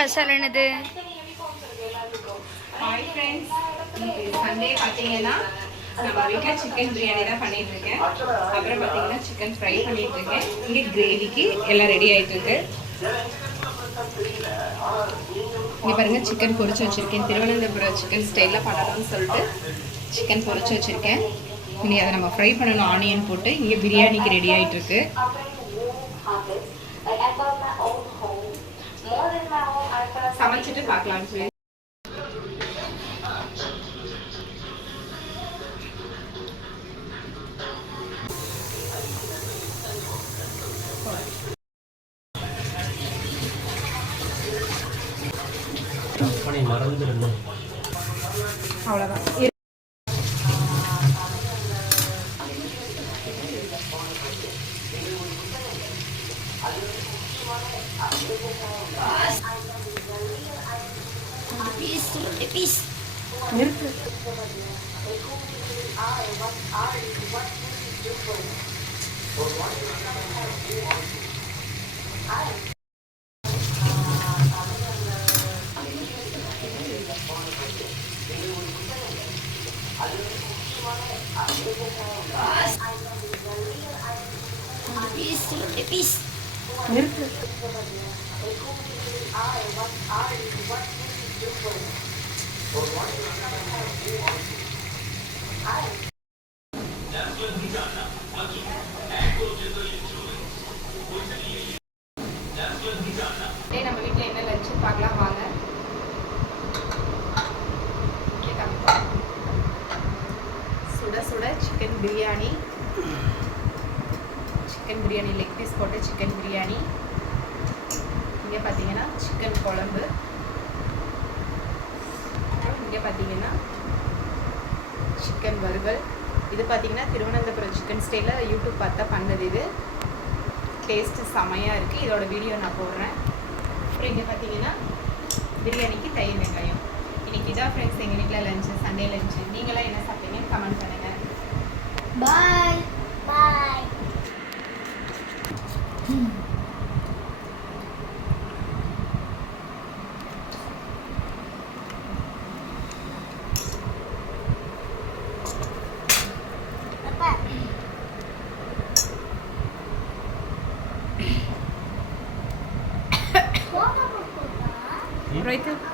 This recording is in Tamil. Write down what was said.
ஸ்பெஷல் என்னது? ஹாய் ஃப்ரெண்ட்ஸ், சண்டே பார்த்தீங்கன்னா நம்ம வீட்டில் சிக்கன் பிரியாணி தான் பண்ணிட்டு இருக்கேன். அப்புறம் பார்த்தீங்கன்னா சிக்கன் ஃப்ரை பண்ணிட்டு இருக்கேன். இங்கே கிரேவிக்கு எல்லாம் ரெடி ஆகிட்டு இருக்கு. இங்கே பாருங்க, சிக்கன் பொரிச்சு வச்சிருக்கேன். திருவனந்தபுரம் சிக்கன் ஸ்டைலில் பண்ணணும்னு சொல்லிட்டு சிக்கன் பொரிச்சு வச்சிருக்கேன். இனி அதை நம்ம ஃப்ரை பண்ணணும் ஆனியன் போட்டு. இங்கே பிரியாணிக்கு ரெடி ஆகிட்டு இருக்கு. சமைச்சிட்டு பார்க்கலாம் ஃப்ரெண்ட்ஸ். மறந்துருந்தேன், அவ்வளோதான். நம்ம வீட்டில் என்ன லஞ்சு பார்க்கலாம் வாங்க. சுட சுட chicken biryani, chicken biryani leg piece போட்டு சிக்கன் பிரியாணி. இங்கே பார்த்தீங்கன்னா சிக்கன் குழம்பு. அப்புறம் இங்கே பார்த்தீங்கன்னா சிக்கன் வறுவல். இது பார்த்தீங்கன்னா திருவனந்தபுரம் சிக்கன் ஸ்டைலில் யூடியூப் பார்த்தா பண்ணது. இது டேஸ்ட்டு செமையாக இருக்குது. இதோட வீடியோ நான் போடுறேன். அப்புறம் இங்கே பார்த்தீங்கன்னா பிரியாணிக்கு தயிர் வெங்காயம். இன்றைக்கி இதான் ஃப்ரெண்ட்ஸ் எங்கள் வீட்டில் லஞ்சு, சண்டே லஞ்சு. நீங்களாம் என்ன சாப்பிட்டீங்கன்னு கமெண்ட் பண்ணுங்கள். பாய் பாய். ரோஹித்